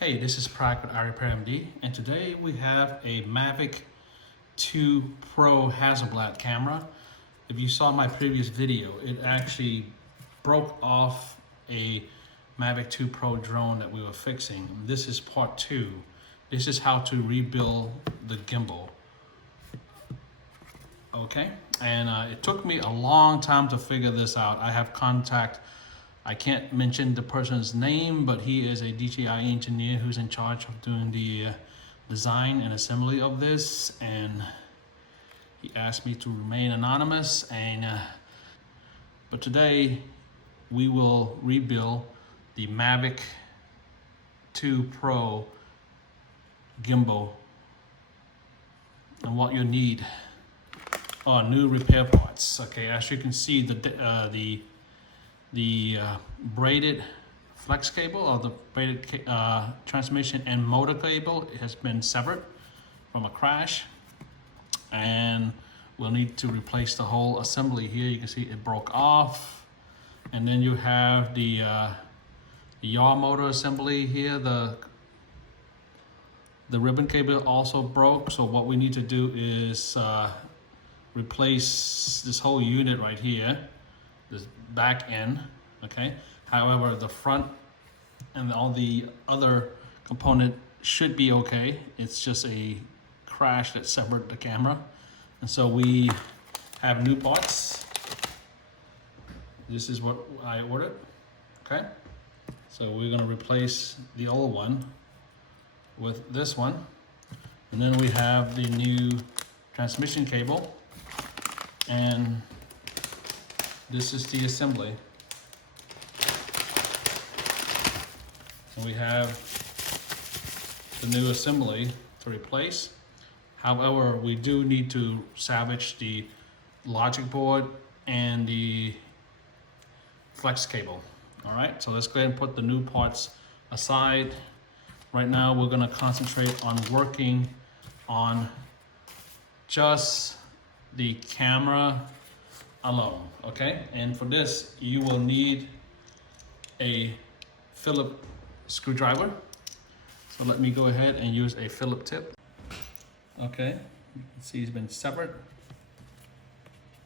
Hey, this is Prag with iRepairMD, and today we have a Mavic 2 Pro Hasselblad camera. If you saw my previous video, it actually broke off a Mavic 2 Pro drone that we were fixing. This is part 2. This is how to rebuild the gimbal. Okay, and it took me a long time to figure this out. I have contact. I can't mention the person's name, but he is a DJI engineer who's in charge of doing the design and assembly of this, and he asked me to remain anonymous. But today we will rebuild the Mavic 2 Pro gimbal, and what you need are new repair parts. Okay, as you can see, the braided flex cable, or the braided transmission and motor cable, has been severed from a crash, and we'll need to replace the whole assembly here. You can see it broke off, and then you have the yaw motor assembly here. The ribbon cable also broke, so what we need to do is replace this whole unit right here, this back end. Okay, however, the front and all the other component should be okay. It's just a crash that severed the camera, and so we have new parts. This is what I ordered. Okay, so we're going to replace the old one with this one, and then we have the new transmission cable, and this is the assembly. And we have the new assembly to replace. However, we do need to salvage the logic board and the flex cable. All right, so let's go ahead and put the new parts aside. Right now, we're gonna concentrate on working on just the camera alone, okay? And for this, you will need a Phillips screwdriver. So let me go ahead and use a Phillips tip. Okay, you can see it's been severed.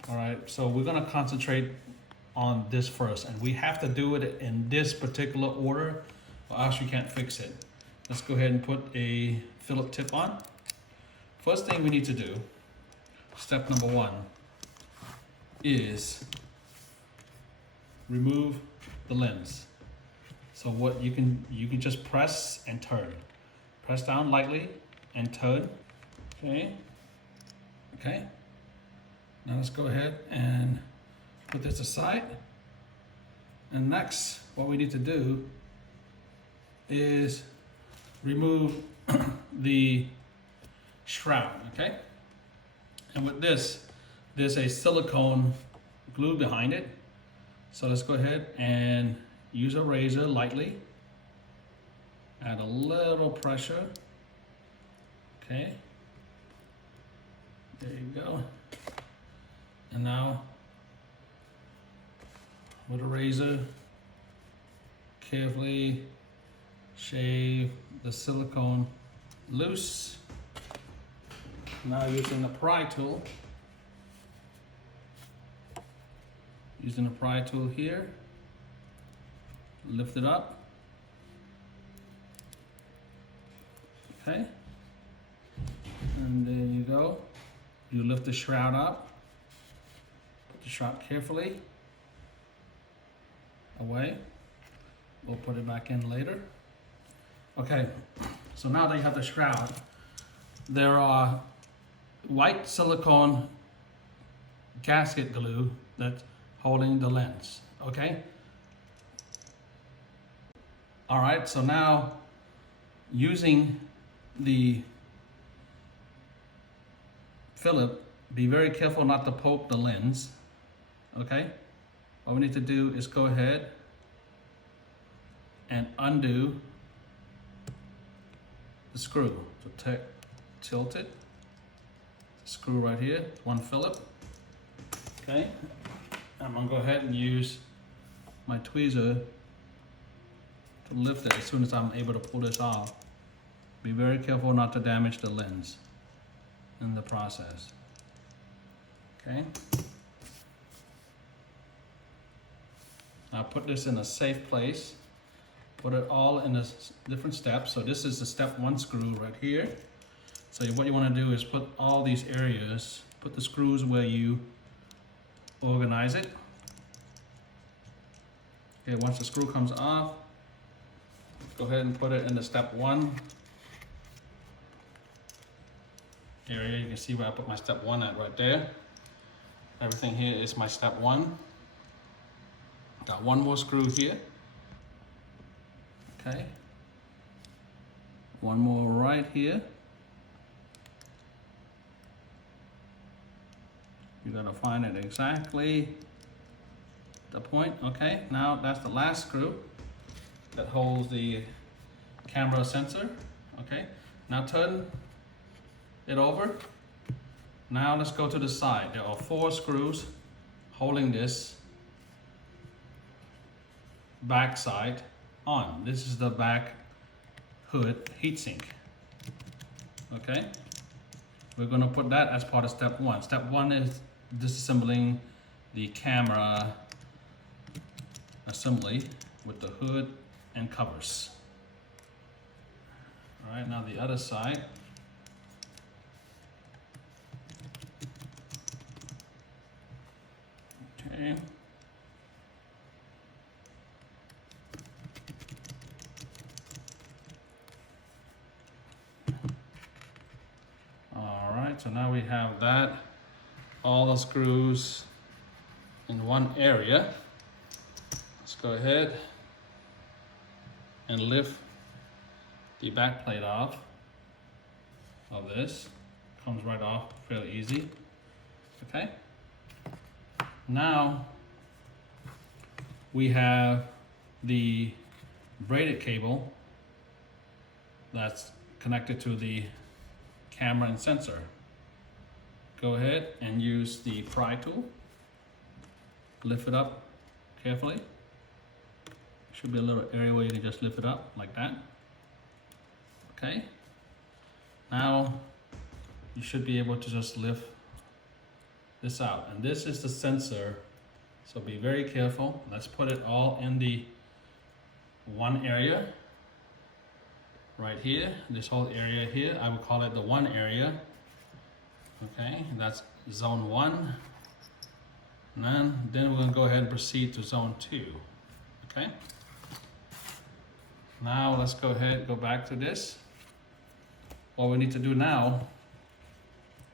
All right, so we're gonna concentrate on this first, and we have to do it in this particular order, or else you can't fix it. Let's go ahead and put a Phillips tip on. First thing we need to do, step number 1, is remove the lens. So what you can just press and turn. Press down lightly and turn. Okay. Now let's go ahead and put this aside. And next, what we need to do is remove the shroud. Okay. And with this, there's a silicone glue behind it. So let's go ahead and use a razor lightly. Add a little pressure. Okay. There you go. And now, with a razor, carefully shave the silicone loose. Now using the pry tool. Using the pry tool here, lift it up. Okay, and there you go. You lift the shroud up. Put the shroud carefully away. We'll put it back in later. Okay, so now that you have the shroud, there are white silicone gasket glue that's holding the lens. Okay. All right, so now using the Phillips, be very careful not to poke the lens. Okay, what we need to do is go ahead and undo the screw. So tilt it, screw right here, one Phillips. Okay, I'm gonna go ahead and use my tweezer to lift it as soon as I'm able to pull this off. Be very careful not to damage the lens in the process. Okay. Now put this in a safe place. Put it all in a different steps. So this is the step 1 screw right here. So what you want to do is put all these areas, put the screws where you organize it. Okay, once the screw comes off, go ahead and put it in the step 1 area. You can see where I put my step 1 at right there. Everything here is my step 1. Got one more screw here. Okay. One more right here. You gotta find it exactly the point. Okay, now that's the last screw that holds the camera sensor. Okay, now turn it over. Now let's go to the side. There are 4 screws holding this back side on. This is the back hood heatsink. Okay, we're going to put that as part of step 1. Step 1 is disassembling the camera assembly with the hood and covers. All right, now the other side. Okay. All right, so now we have that, all the screws in one area. Let's go ahead and lift the back plate off of this. Comes right off fairly easy. Okay. Now we have the braided cable that's connected to the camera and sensor. Go ahead and use the pry tool. Lift it up carefully. Should be a little area where you can just lift it up like that. Okay. Now you should be able to just lift this out, and this is the sensor, so be very careful. Let's put it all in the one area right here. This whole area here, I would call it the 1 area. Okay, that's zone 1, and then we're going to go ahead and proceed to zone 2. Okay, now let's go ahead, go back to this. What we need to do now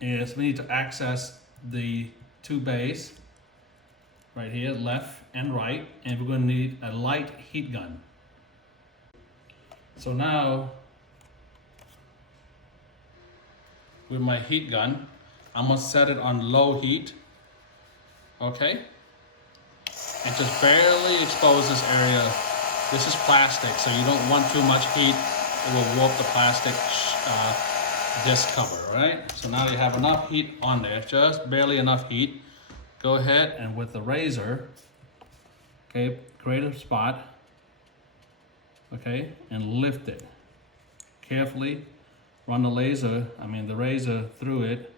is we need to access the 2 bays right here, left and right, and we're going to need a light heat gun. So now with my heat gun, I'm going to set it on low heat. Okay, and just barely expose this area. This is plastic, so you don't want too much heat. It will warp the plastic disc cover, right? So now you have enough heat on there, just barely enough heat. Go ahead and with the razor, okay, create a spot, okay, and lift it. Carefully run the razor through it,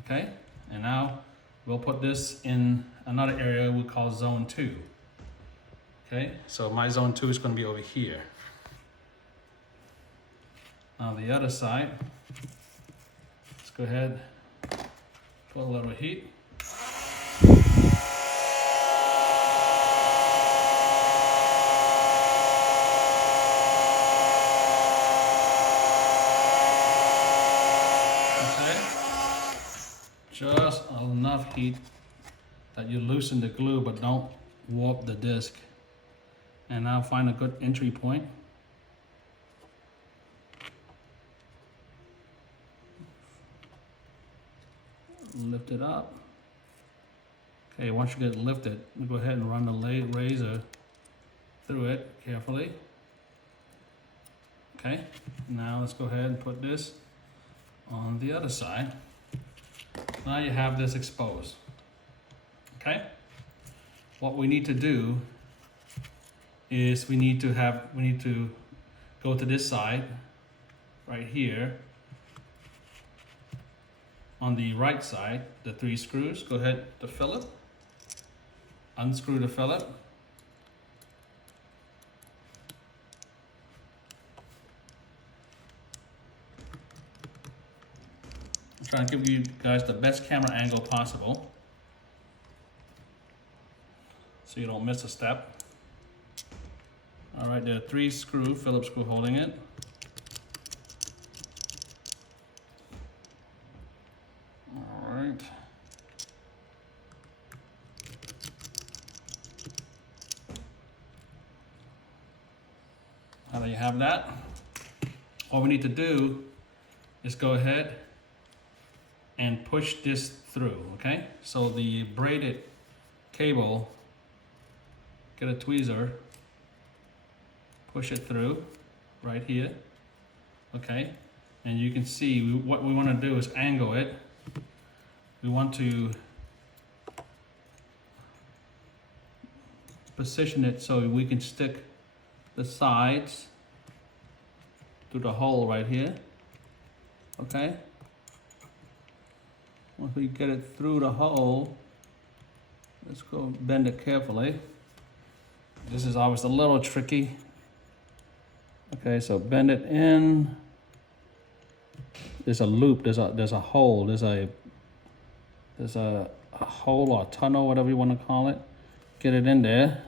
okay? And now we'll put this in another area we call zone 2. Okay, so my zone 2 is going to be over here. Now the other side, let's go ahead, put a little heat. Okay, just enough heat that you loosen the glue but don't warp the disc. And now find a good entry point. Lift it up. Okay, once you get it lifted, you go ahead and run the razor through it carefully. Okay, now let's go ahead and put this on the other side. Now you have this exposed. Okay, what we need to do is we need to go to this side right here. On the right side, the 3 screws, go ahead to Phillip, unscrew the Phillip. I'm trying to give you guys the best camera angle possible so you don't miss a step. All right, there are 3 screws, Phillips screw holding it. All right. Now that you have that, all we need to do is go ahead and push this through, okay? So the braided cable, get a tweezer, push it through right here, okay? And you can see what we want to do is angle it. We want to position it so we can stick the sides through the hole right here, okay? Once we get it through the hole, let's go bend it carefully. This is always a little tricky. Okay, so bend it in. There's a loop, there's a hole, there's a hole or a tunnel, whatever you want to call it. Get it in there.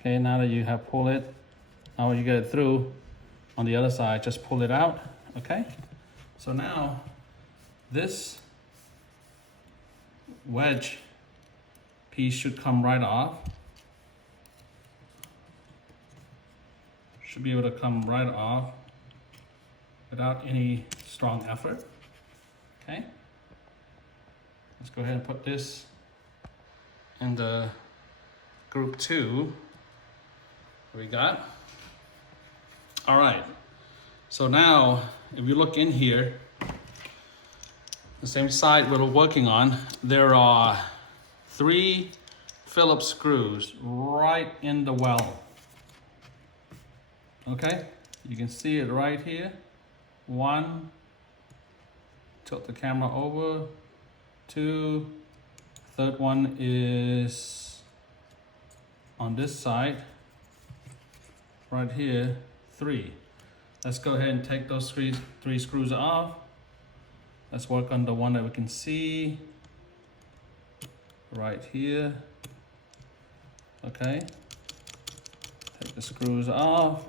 Okay, now that you have pulled it, now when you get it through on the other side, just pull it out, okay? So now this wedge piece should come right off. Should be able to come right off without any strong effort, okay? Let's go ahead and put this in the group 2 we got. All right, so now if you look in here, the same side we're working on, there are 3 Phillips screws right in the well. Okay, you can see it right here. 1, tilt the camera over. 2, third one is on this side, right here. 3. Let's go ahead and take those three screws off. Let's work on the one that we can see right here. Okay, take the screws off.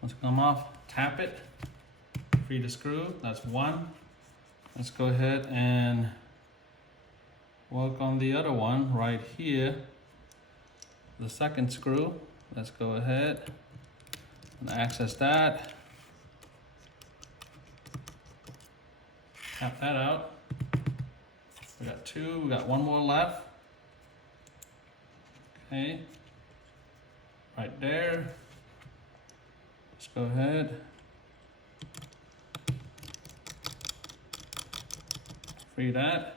Once they come off, tap it, free the screw. That's 1. Let's go ahead and work on the other one right here, the second screw. Let's go ahead and access that. Tap that out. We got 2, we got 1 more left. Okay, right there. Let's go ahead. Free that.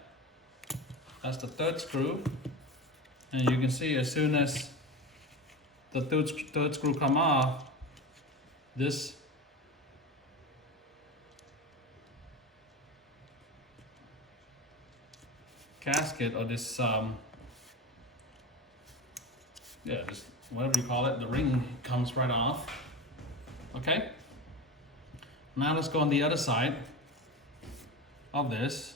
That's the 3rd screw. And you can see as soon as the third screw come off, this gasket or this just whatever you call it, the ring comes right off. Okay, now let's go on the other side of this.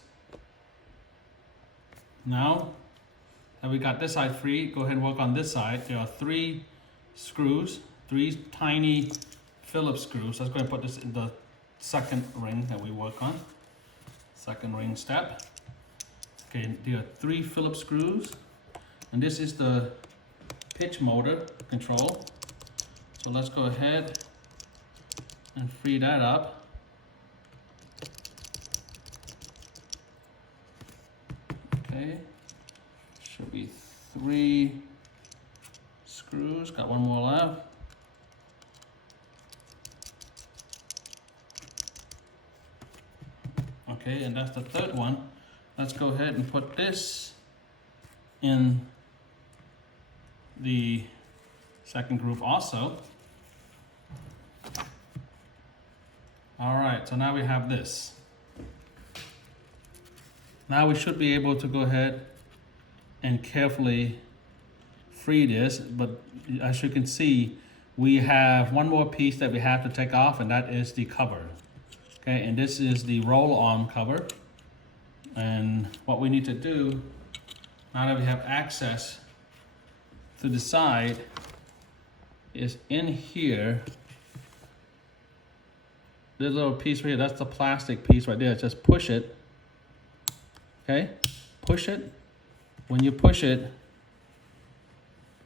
Now that we got this side free, go ahead and work on this side. There are 3 screws, 3 tiny Phillips screws. Let's go ahead and put this in the second ring that we work on. Second ring step. Okay, there are 3 Phillips screws, and this is the pitch motor control. So let's go ahead and free that up. Okay, should be 3 screws, got 1 more left. Okay, and that's the 3rd one. Let's go ahead and put this in the Second group also. All right, so now we have this. Now we should be able to go ahead and carefully free this, but as you can see, we have one more piece that we have to take off, and that is the cover. Okay, and this is the roll arm cover. And what we need to do, now that we have access to the side, is in here, this little piece right here, that's the plastic piece right there. Just push it, okay? Push it. When you push it,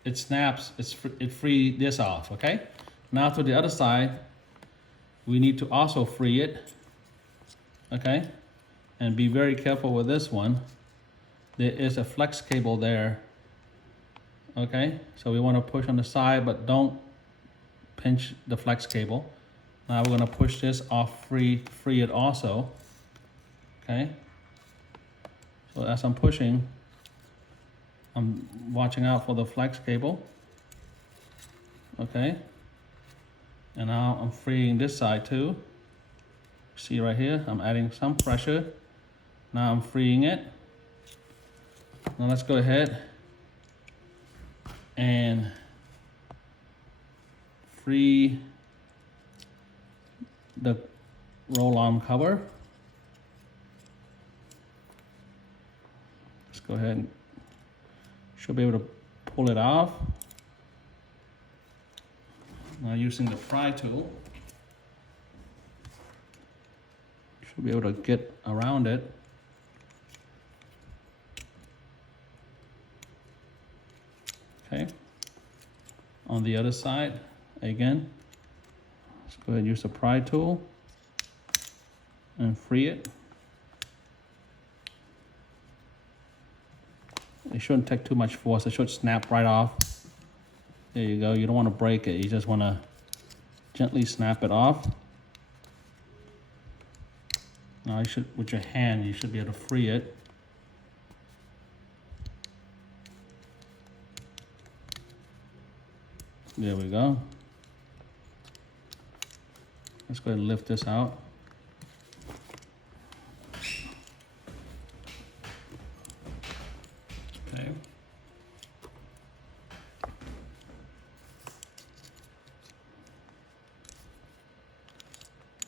it snaps, it frees this off, okay? Now to the other side, we need to also free it, okay? And be very careful with this one. There is a flex cable there, okay? So we want to push on the side, but don't pinch the flex cable. Now we're gonna push this off, free it also, okay? So as I'm pushing, I'm watching out for the flex cable, okay? And now I'm freeing this side too. See right here, I'm adding some pressure. Now I'm freeing it. Now let's go ahead and free the roll arm cover. Let's go ahead and should be able to pull it off. Now using the pry tool, should be able to get around it. Okay. On the other side, again, let's go ahead and use the pry tool and free it. It shouldn't take too much force. It should snap right off. There you go. You don't want to break it. You just want to gently snap it off. Now you should, with your hand, you should be able to free it. There we go. Let's go ahead and lift this out. Okay.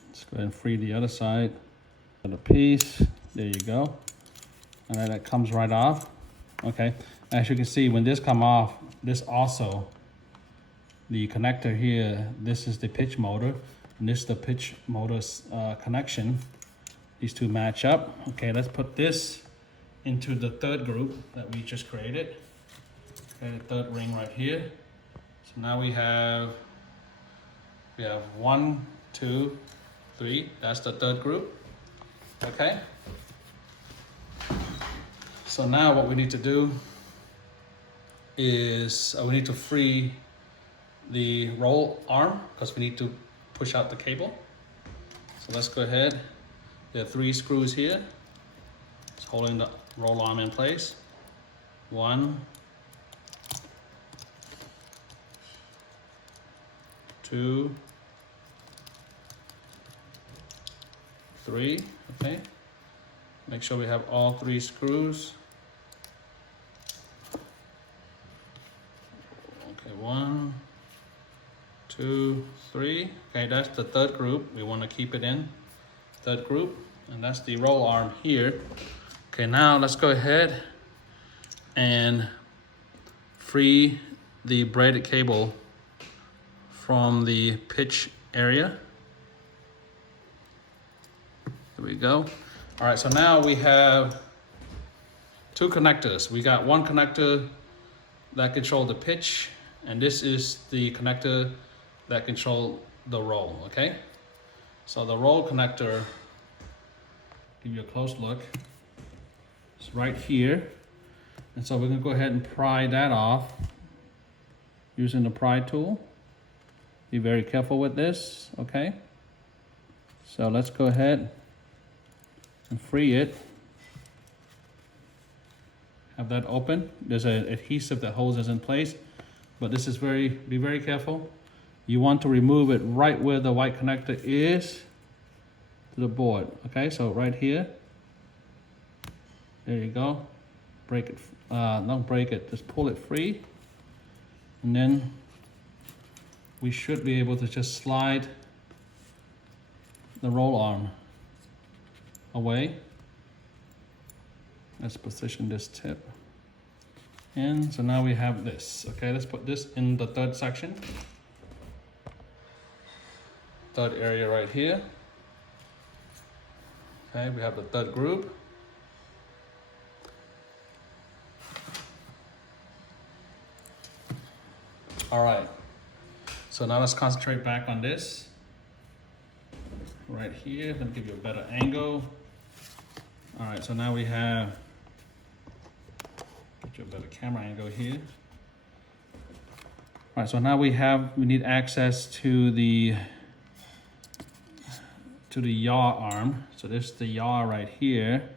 Let's go ahead and free the other side of the piece. There you go. And then that comes right off. Okay. As you can see, when this come off, this also, the connector here, this is the pitch motor, and this is the pitch motor connection. These two match up. Okay, let's put this into the third group that we just created. Okay, the third ring right here. So now we have 1, 2, 3. That's the third group. Okay. So now what we need to do is we need to free the roll arm because we need to push out the cable. So let's go ahead. There are 3 screws here. It's holding the roll arm in place. 1, 2, 3. Okay. Make sure we have all 3 screws. Okay, 1, 2, 3. Okay, that's the third group. We want to keep it in third group, and that's the roll arm here. Okay, now let's go ahead and free the braided cable from the pitch area. There we go. All right, so now we have 2 connectors. We got one connector that controls the pitch, and this is the connector that controls the roll, okay? So the roll connector, give you a close look, it's right here. And so we're gonna go ahead and pry that off using the pry tool. Be very careful with this, okay? So let's go ahead and free it. Have that open. There's an adhesive that holds this in place, but this is be very careful. You want to remove it right where the white connector is to the board. Okay, so right here. There you go. Break it, don't break it, just pull it free. And then we should be able to just slide the roll arm away. Let's position this tip. And so now we have this. Okay, let's put this in the third section. Third area right here. Okay, we have the third group. All right, so now let's concentrate back on this. Right here, let me give you a better angle. All right, so now we have, get you a better camera angle here. All right, so now we need access to the yaw arm. So this is the yaw right here.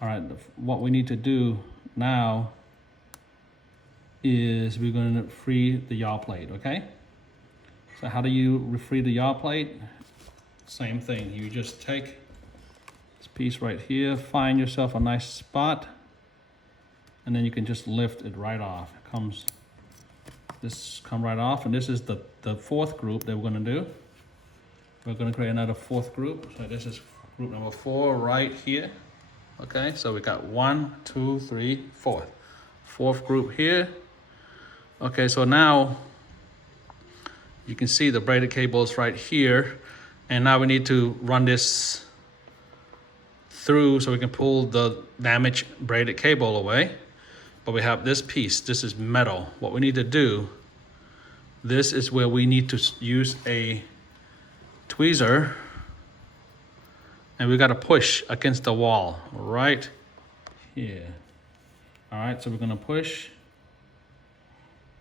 All right, what we need to do now is we're going to free the yaw plate, okay? So how do you free the yaw plate? Same thing, you just take this piece right here, find yourself a nice spot, and then you can just lift it right off. This come right off, and this is the fourth group that we're going to do. We're going to create another fourth group. So this is group number 4 right here. Okay, so we got 1, 2, 3, 4. Fourth group here. Okay, so now you can see the braided cables right here. And now we need to run this through so we can pull the damaged braided cable away. But we have this piece, this is metal. What we need to do, this is where we need to use a tweezer, and we got to push against the wall right here. All right, so we're gonna push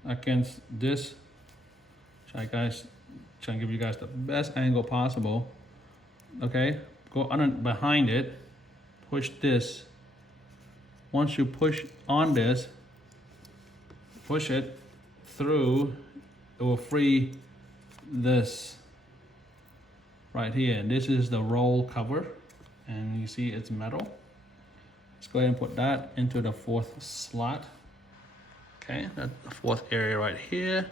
against this. Try to give you guys the best angle possible. Okay, go under behind it, push this. Once you push on this, push it through, it will free this right here. And this is the roll cover, and you see it's metal. Let's go ahead and put that into the fourth slot. Okay, that's the fourth area right here.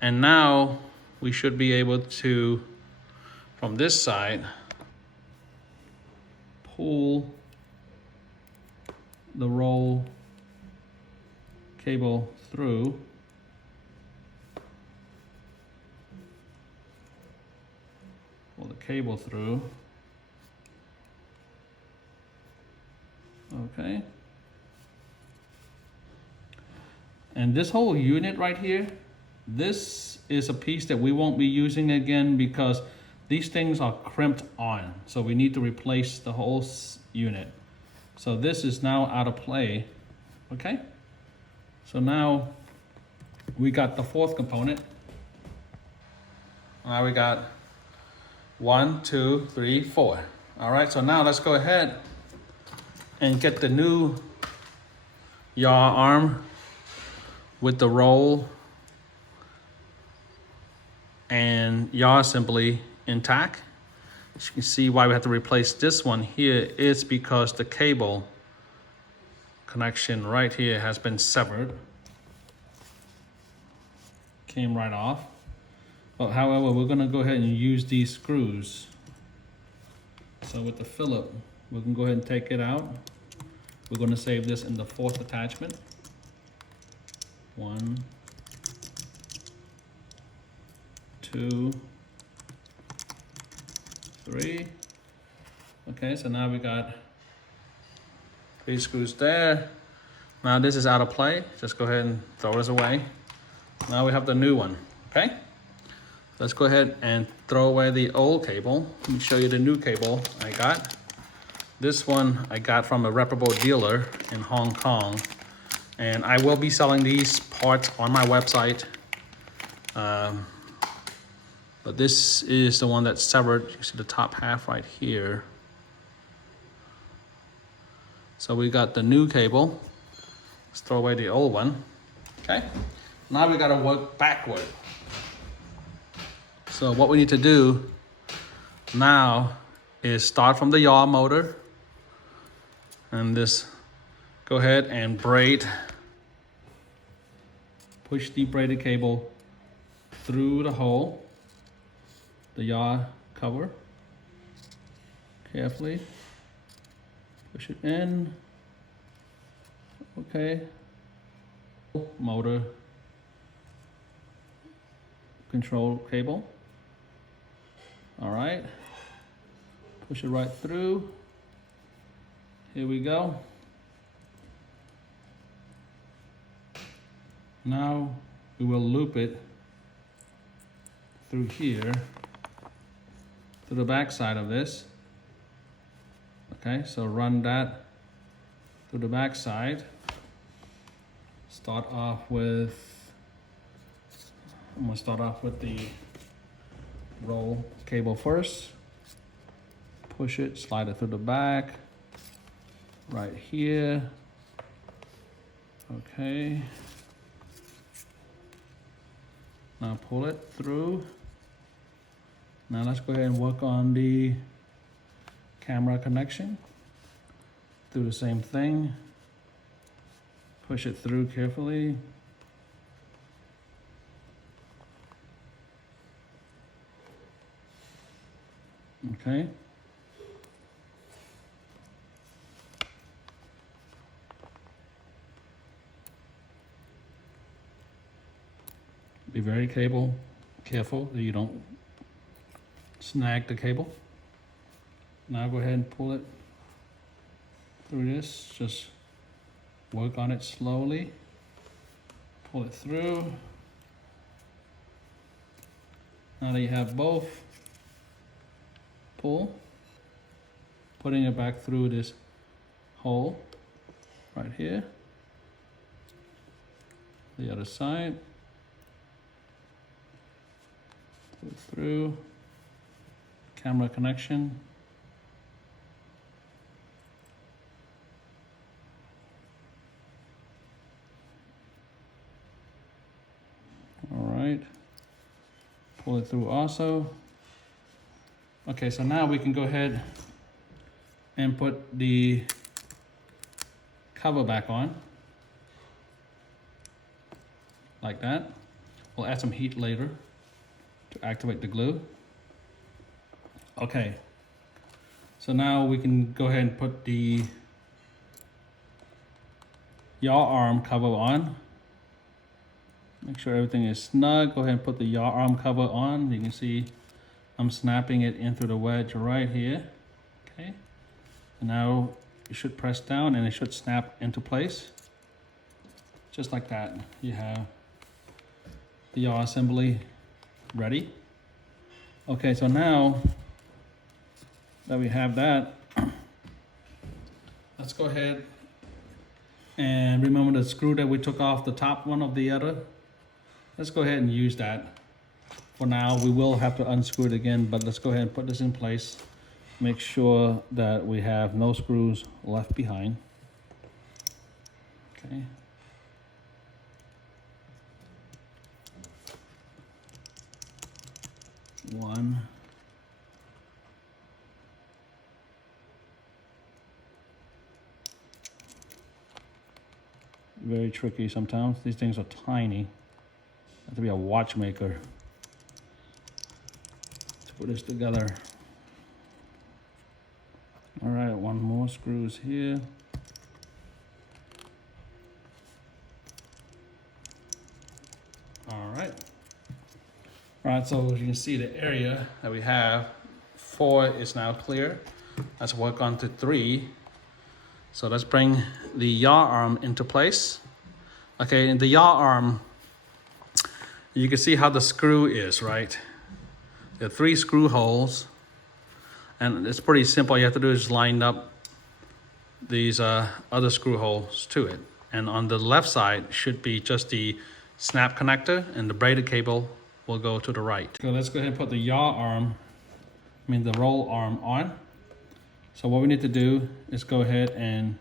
And now we should be able to, from this side, pull the roll cable through. Pull the cable through. Okay. And this whole unit right here, this is a piece that we won't be using again because these things are crimped on. So we need to replace the whole unit. So this is now out of play. Okay. So now we got the fourth component. Now we got 1, 2, 3, 4. All right, so now let's go ahead and get the new yaw arm with the roll and yaw assembly intact. As you can see, why we have to replace this one here is because the cable connection right here has been severed. Came right off. But however, we're gonna go ahead and use these screws. So with the Phillip, we can go ahead and take it out. We're gonna save this in the fourth attachment. 1, 2, 3. Okay, so now we got 3 screws there. Now this is out of play. Just go ahead and throw this away. Now we have the new one, okay? Let's go ahead and throw away the old cable. Let me show you the new cable I got. This one I got from a reputable dealer in Hong Kong. And I will be selling these parts on my website. But this is the one that's severed. You see the top half right here. So we got the new cable. Let's throw away the old one. Okay. Now we gotta work backward. So what we need to do now is start from the yaw motor and this, go ahead and braid, push the braided cable through the hole, the yaw cover, carefully, push it in, okay, motor control cable, all right, push it right through, here we go. Now we will loop it through here, to the back side of this. Okay, so run that through the back side. Start off with, I'm gonna start off with the roll cable first. Push it, slide it through the back, right here. Okay. Now pull it through. Now let's go ahead and work on the camera connection. Do the same thing. Push it through carefully. Okay. Be very careful that you don't snag the cable. Now go ahead and pull it through this. Just work on it slowly. Pull it through. Now that you have both, pull. Putting it back through this hole right here. The other side. Pull it through. Camera connection. All right. Pull it through also. Okay, so now we can go ahead and put the cover back on. Like that. We'll add some heat later to activate the glue. Okay, so now we can go ahead and put the yaw arm cover on. Make sure everything is snug. Go ahead and put the yaw arm cover on. You can see I'm snapping it in through the wedge right here. Okay, and now you should press down and it should snap into place. Just like that. You have the yaw assembly ready. Okay, so now that we have that, let's go ahead and remember the screw that we took off the top one of the other. Let's go ahead and use that. For now, we will have to unscrew it again, but let's go ahead and put this in place. Make sure that we have no screws left behind. Okay. One. Very tricky sometimes. These things are tiny. Have to be a watchmaker to put this together. All right, one more screws here. All right. All right, so as you can see, the area that we have, 4 is now clear. Let's work on to 3. So let's bring the yaw arm into place. Okay, in the yaw arm, you can see how the screw is, right? There are 3 screw holes, and it's pretty simple. All you have to do is line up these other screw holes to it. And on the left side should be just the snap connector, and the braided cable will go to the right. So let's go ahead and put the yaw arm, the roll arm on. So what we need to do is go ahead and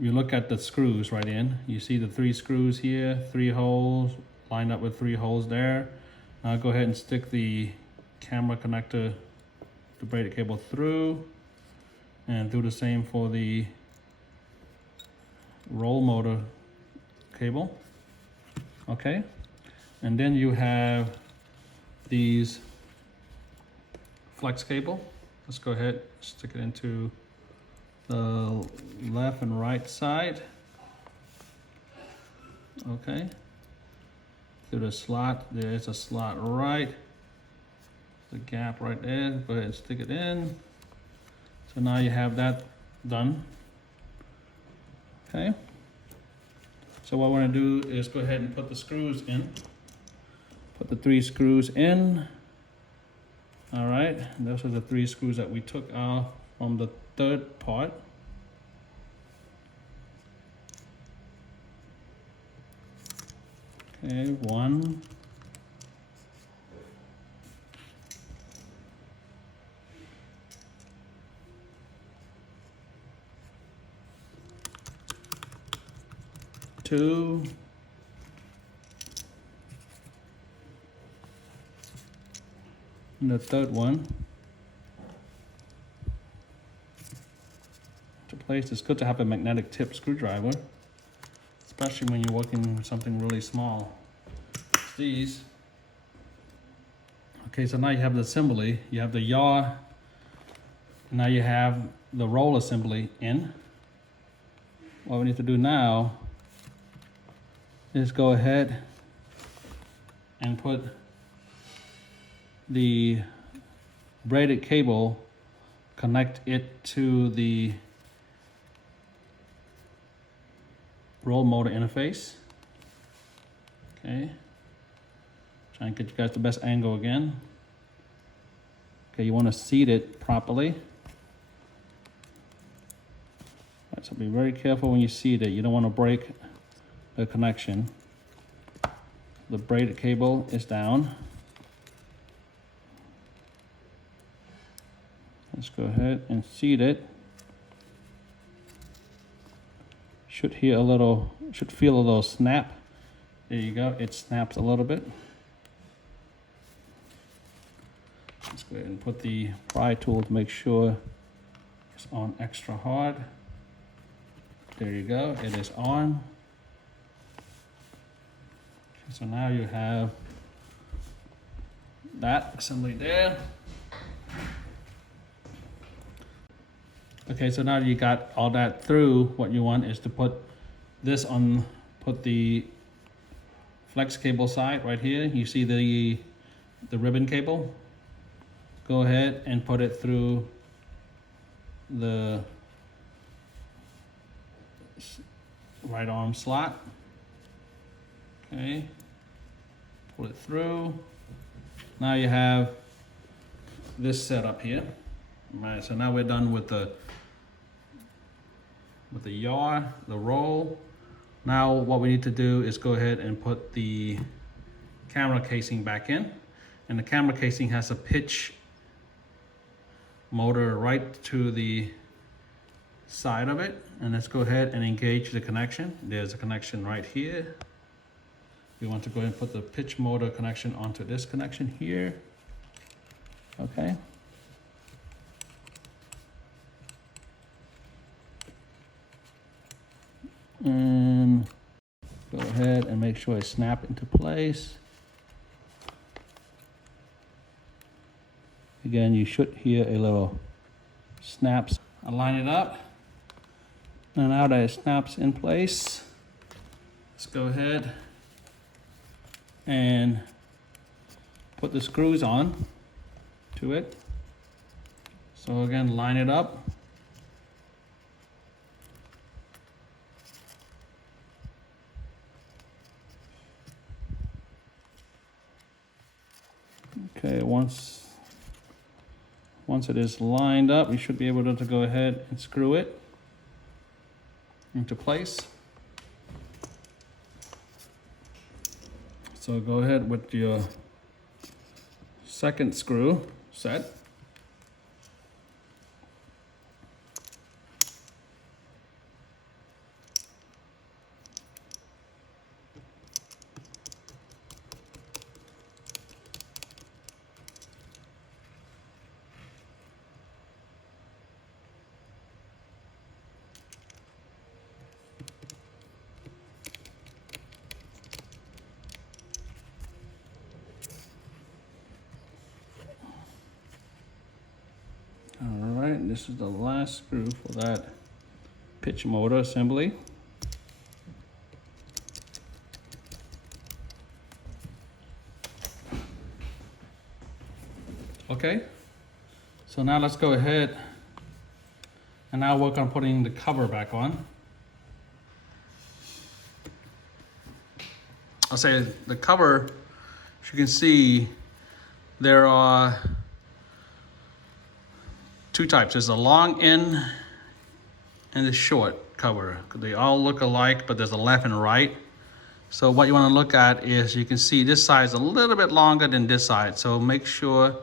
you look at the screws right in. You see the 3 screws here, 3 holes, lined up with 3 holes there. Now go ahead and stick the camera connector, the braided cable through, and do the same for the roll motor cable. Okay, and then you have these flex cable. Let's go ahead, stick it into the left and right side. Okay, through the slot, there's a slot right, the gap right there. Go ahead and stick it in. So now you have that done. Okay, so what we're gonna do is go ahead and put the screws in. Put the 3 screws in. All right, and those are the 3 screws that we took off from the 3rd part. Okay, 1. 2. And the 3rd one. To place, it's good to have a magnetic tip screwdriver, especially when you're working with something really small. It's these. Okay, so now you have the assembly, you have the yaw, now you have the roll assembly in. What we need to do now is go ahead and put the braided cable, connect it to the roll motor interface. Okay, try and get you guys the best angle again. Okay, you want to seat it properly. Right, so be very careful when you seat it. You don't want to break the connection. The braided cable is down. Let's go ahead and seat it. Should feel a little snap. There you go, it snaps a little bit. Let's go ahead and put the pry tool to make sure it's on extra hard. There you go, it is on. So now you have that assembly there. Okay, so now you got all that through, what you want is to put this on, put the flex cable side right here. You see the ribbon cable? Go ahead and put it through the right arm slot. Okay, pull it through. Now you have this setup here. All right, so now we're done with the yaw, the roll. Now what we need to do is go ahead and put the camera casing back in. And the camera casing has a pitch motor right to the side of it. And let's go ahead and engage the connection. There's a connection right here. We want to go ahead and put the pitch motor connection onto this connection here. Okay. And go ahead and make sure it snaps into place. Again, you should hear a little snaps. I'll line it up. And now that it snaps in place, let's go ahead and put the screws on to it. So again, line it up. Okay, once it is lined up, you should be able to go ahead and screw it into place. So go ahead with your second screw set. this is the last screw for that pitch motor assembly. Okay, so now let's go ahead and now work on putting the cover back on. I'll say the cover, as you can see, there are two types. There's a long end and the short cover. They all look alike, but there's a left and right. So what you want to look at is, you can see this side's a little bit longer than this side. So make sure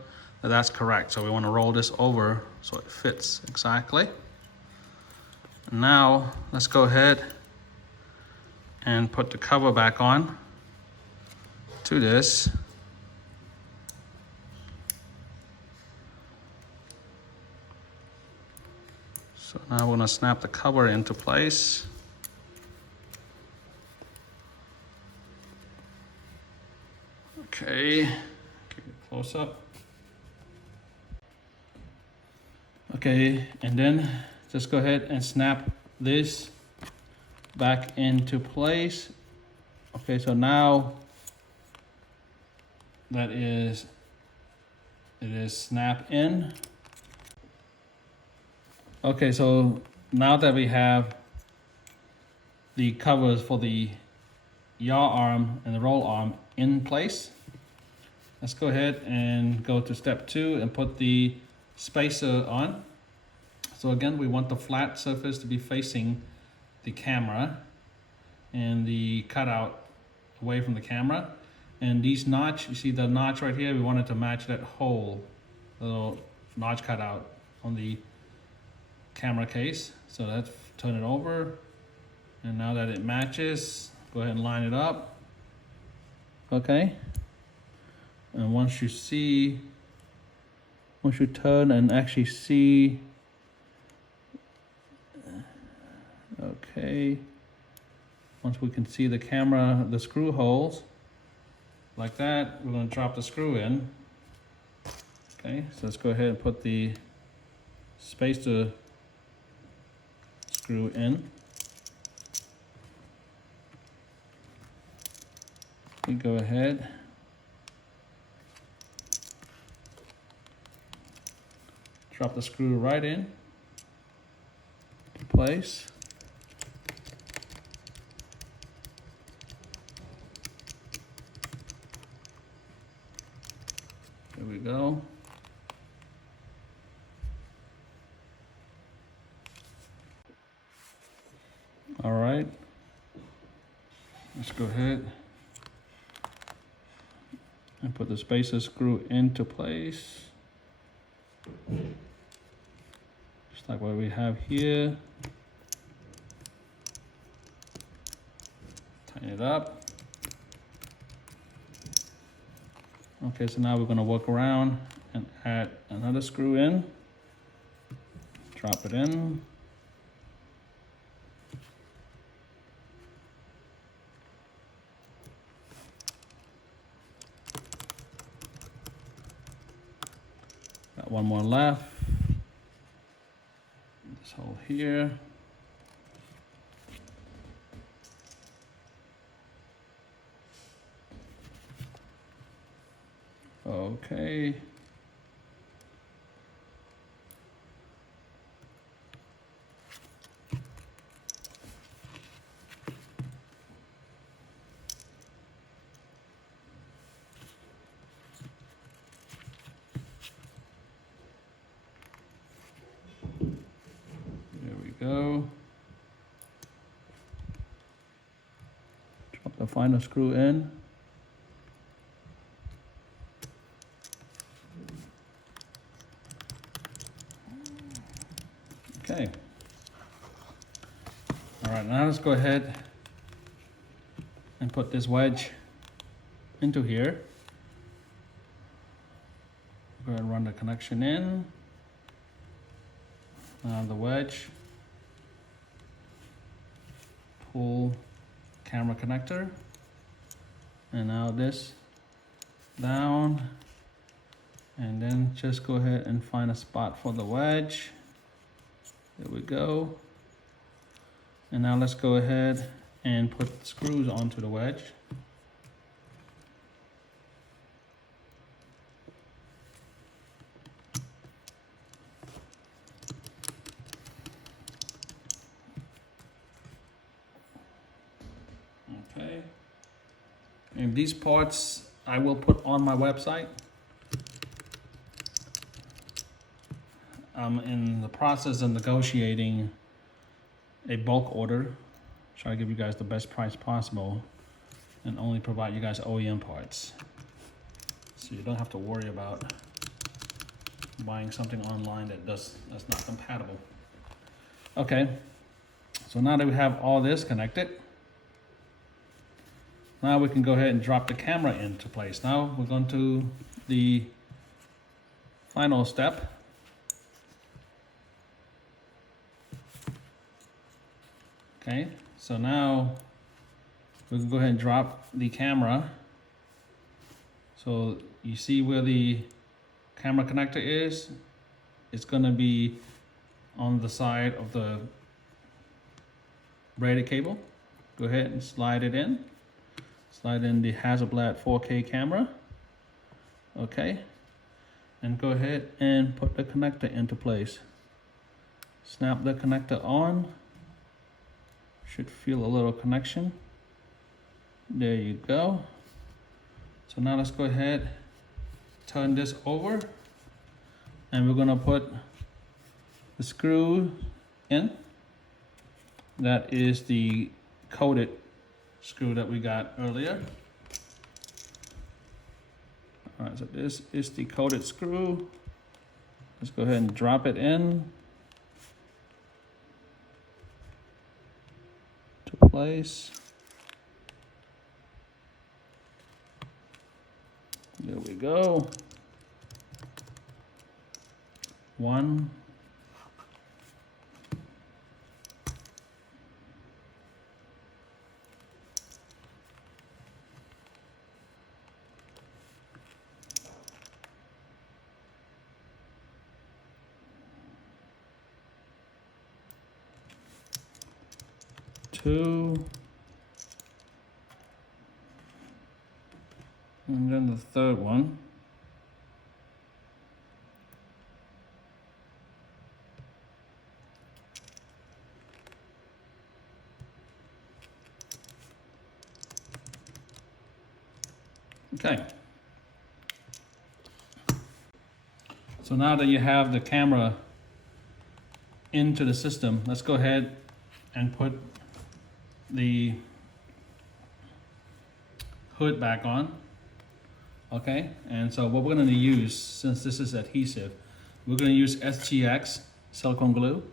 that that's correct. So we want to roll this over so it fits exactly. Now let's go ahead and put the cover back on to this. So now we're going to snap the cover into place. Okay, keep it close up. Okay, and then just go ahead and snap this back into place. Okay, so now that it is snapped in. Okay, so now that we have the covers for the yaw arm and the roll arm in place, let's go ahead and go to step 2 and put the spacer on. So again, we want the flat surface to be facing the camera and the cutout away from the camera. And these notch, you see the notch right here, we want it to match that hole, little notch cutout on the camera case. So let's turn it over. And now that it matches, go ahead and line it up. Okay. And once you turn and actually see, okay, once we can see the camera, the screw holes, like that, we're going to drop the screw in. Okay, so let's go ahead and put the spacer screw in. We go ahead, drop the screw right in place. There we go. All right, let's go ahead and put the spacer screw into place. Just like what we have here. Tighten it up. Okay, so now we're going to work around and add another screw in. Drop it in. Got one more left. This hole here. Okay. There we go. Drop the final screw in. Okay. All right, now let's go ahead and put this wedge into here. Go ahead and run the connection in. Now the wedge. Pull camera connector. And now this down. And then just go ahead and find a spot for the wedge. There we go. And now let's go ahead and put the screws onto the wedge. Okay. And these parts I will put on my website. I'm in the process of negotiating a bulk order, try to give you guys the best price possible and only provide you guys OEM parts. So you don't have to worry about buying something online that's not compatible. Okay, so now that we have all this connected, now we can go ahead and drop the camera into place. Now we're going to the final step. Okay, so now we can go ahead and drop the camera. So you see where the camera connector is? It's going to be on the side of the braided cable. Go ahead and slide it in. Slide in the Hasselblad 4K camera. Okay, and go ahead and put the connector into place. Snap the connector on. Should feel a little connection. There you go. So now let's go ahead, turn this over, and we're gonna put the screw in. That is the coated screw that we got earlier. All right, so this is the coated screw. Let's go ahead and drop it in to place. There we go. One. Two. And then the third one. Okay. So now that you have the camera into the system, let's go ahead and put the hood back on. Okay, and so what we're going to use, since this is adhesive, we're going to use SGX silicone glue.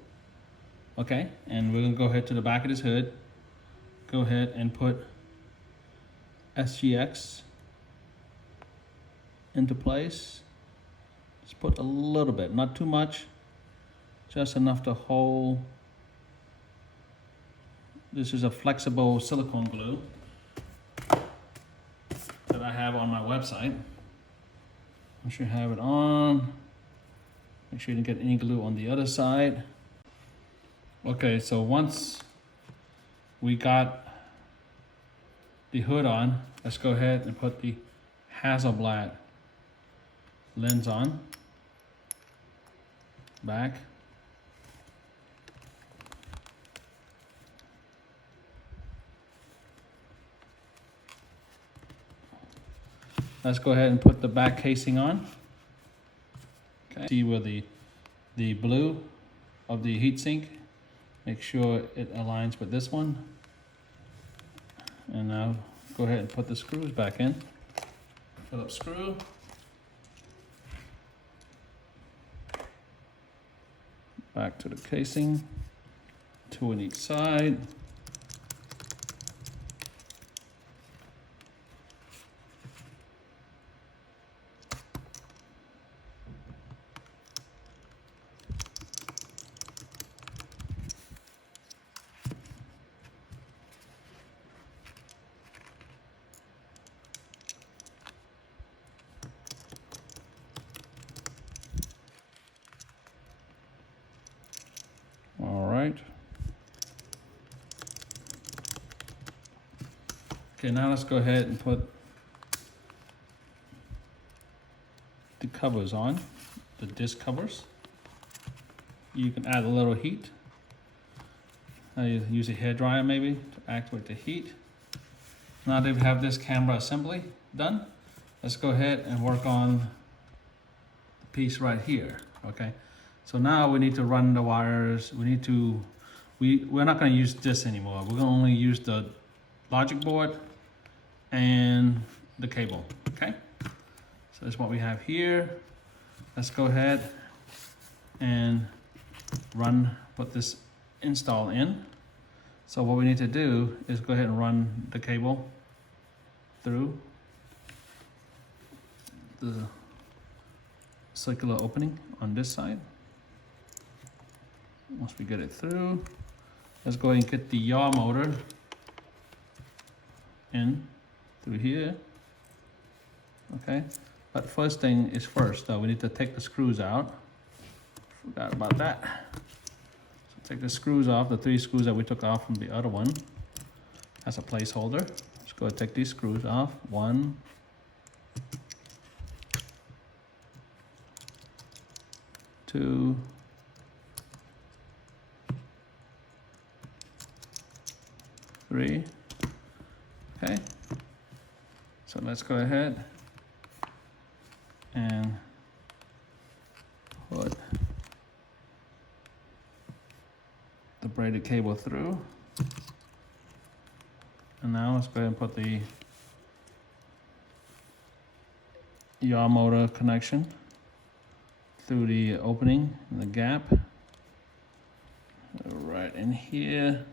Okay, and we're going to go ahead to the back of this hood, go ahead and put SGX into place. Just put a little bit, not too much, just enough to hold. This is a flexible silicone glue that I have on my website. Make sure you have it on. Make sure you didn't get any glue on the other side. Okay, so once we got the hood on, let's go ahead and put the Hasselblad lens on. Back. Let's go ahead and put the back casing on. Okay. See where the blue of the heatsink. Make sure it aligns with this one. And now go ahead and put the screws back in. Phillips screw. Back to the casing. Two on each side. All Okay, now let's go ahead and put the covers on, the disc covers. You can add a little heat. You use a hairdryer maybe to activate the heat. Now that we have this camera assembly done, let's go ahead and work on the piece right here, okay? So now we need to run the wires. We're not gonna use this anymore. We're gonna only use the logic board and the cable, okay? So that's what we have here. Let's go ahead and put this install in. So what we need to do is go ahead and run the cable through the circular opening on this side. Once we get it through, let's go ahead and get the yaw motor in through here. Okay, but first thing is first though, we need to take the screws out. Forgot about that. So take the screws off, the 3 screws that we took off from the other one as a placeholder. Let's go ahead and take these screws off. 1, 2, 3. Okay, so let's go ahead and put the braided cable through. And now let's go ahead and put the yaw motor connection through the opening and the gap right in here.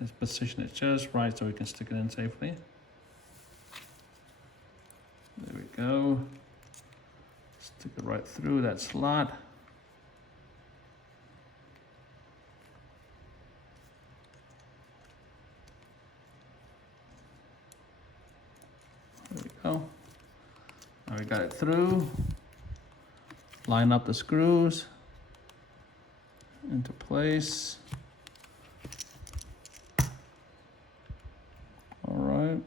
Let's position it just right so we can stick it in safely. There we go. Stick it right through that slot. There we go. Now we got it through. Line up the screws into place. All right.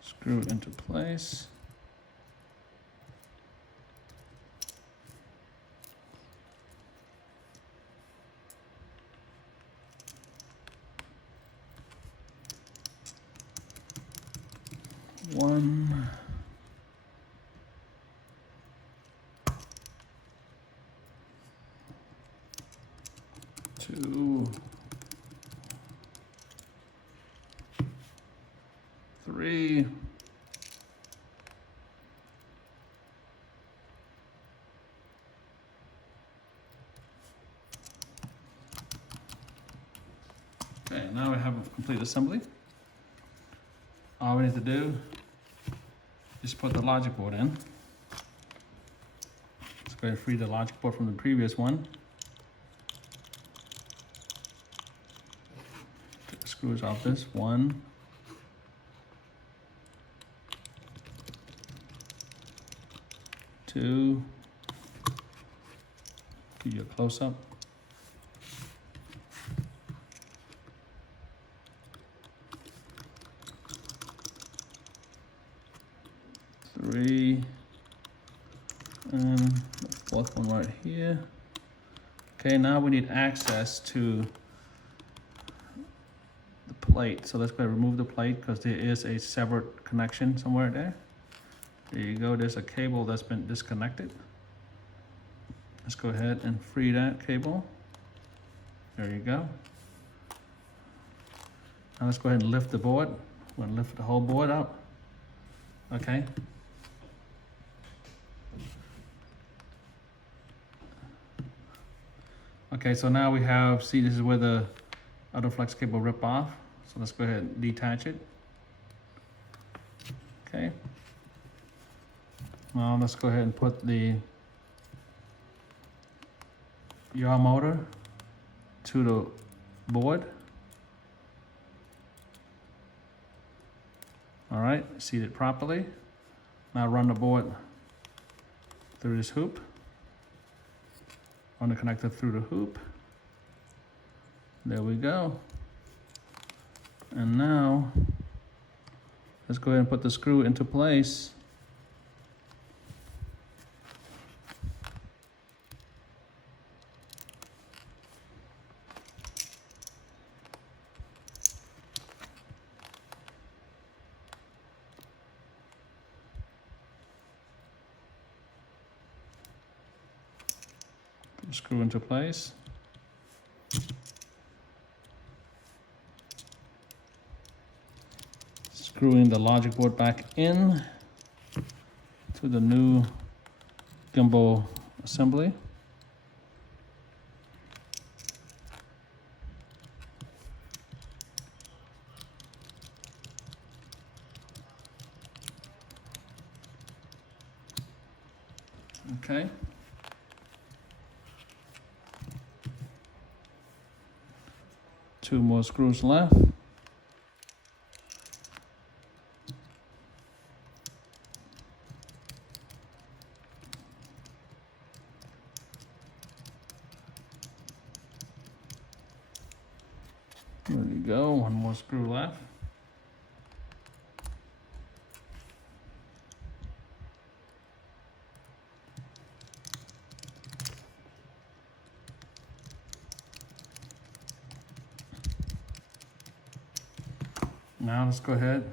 Screw into place. One. 2, 3. Okay, now we have a complete assembly. All we need to do is put the logic board in. Let's go ahead and free the logic board from the previous one. Take the screws off this. 1, 2. Give you a close up. 3, and the 4th one right here. Okay, now we need access to the plate. So let's go ahead and remove the plate because there is a severed connection somewhere there. There you go, there's a cable that's been disconnected. Let's go ahead and free that cable. There you go. Now let's go ahead and lift the board. We're gonna lift the whole board up. Okay. Okay, so now we have, see, this is where the other flex cable ripped off. So let's go ahead and detach it. Okay. Now let's go ahead and put the yaw motor to the board. All right, seat it properly. Now run the board through this hoop. Run the connector through the hoop. There we go. And now, let's go ahead and put the screw into place. Put the screw into place. Screwing the logic board back in to the new gimbal assembly. Okay. Two more screws left. There we go, one more screw left. Now let's go ahead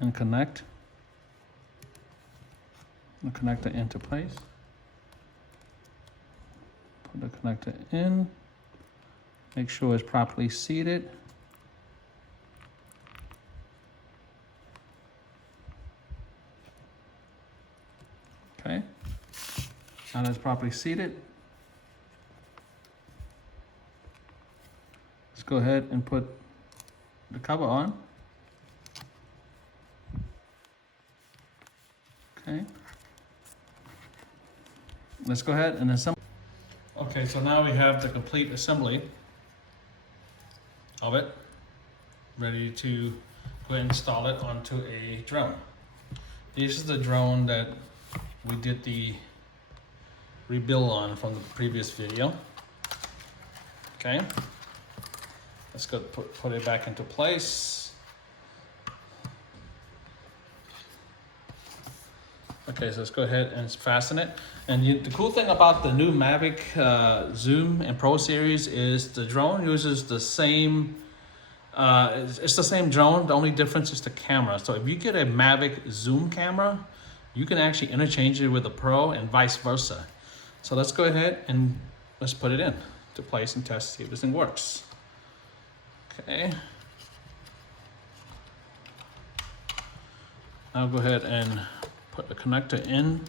and connect the connector into place. Put the connector in. Make sure it's properly seated. Okay. Now that it's properly seated, let's go ahead and put the cover on. Okay. Let's go ahead and assemble. Okay, so now we have the complete assembly of it, ready to go ahead and install it onto a drone. This is the drone that we did the rebuild on from the previous video. Okay, let's go put it back into place. Okay, so let's go ahead and fasten it. And the cool thing about the new Mavic Zoom and Pro series is the drone uses the same, it's the same drone, the only difference is the camera. So if you get a Mavic Zoom camera, you can actually interchange it with a Pro and vice versa. So let's go ahead and let's put it in to place and test, see if this thing works. Okay. Now go ahead and put the connector in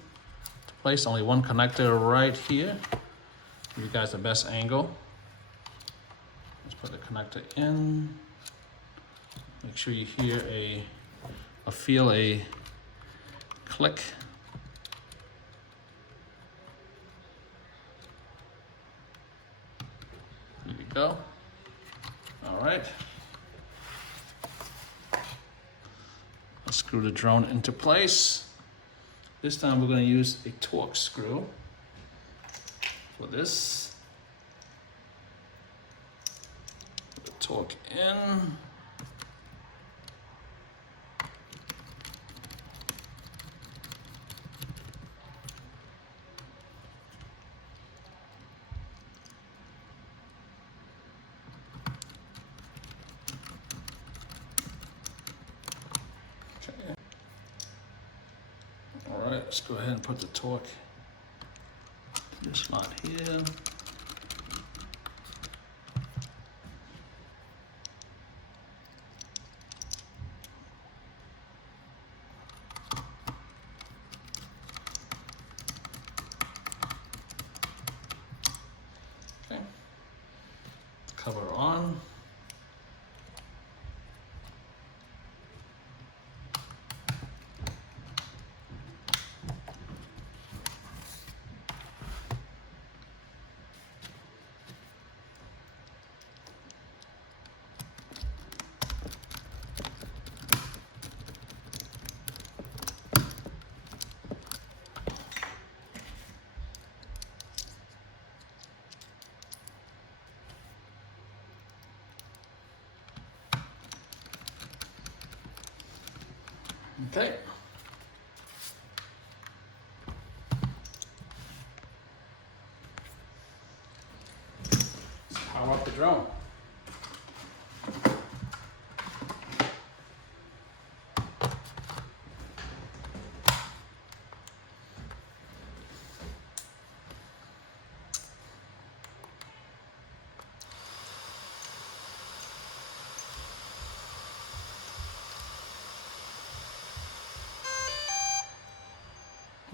to place. Only one connector right here. Give you guys the best angle. Let's put the connector in. Make sure you hear feel a click. There you go. All right. Let's screw the drone into place. This time we're going to use a torque screw for this. Put the torque in. Alright, let's go ahead and put the torque in this slot here. Okay, cover on. Okay. Let's power up the drone.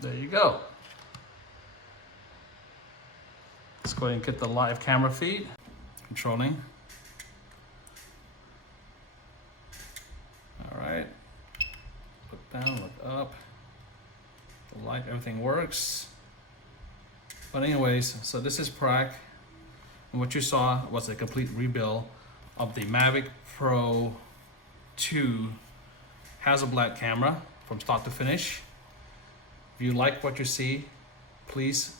There you go. Let's go ahead and get the live camera feed. Controlling. All right. Look down, look up. The light, everything works. But anyways, so this is Prac. And what you saw was a complete rebuild of the Mavic Pro 2 Hasselblad camera from start to finish. If you like what you see, please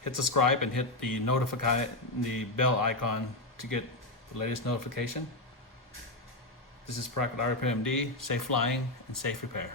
hit subscribe and hit the bell icon to get the latest notification. This is Prac with REASSEMBLE. Safe flying and safe repair.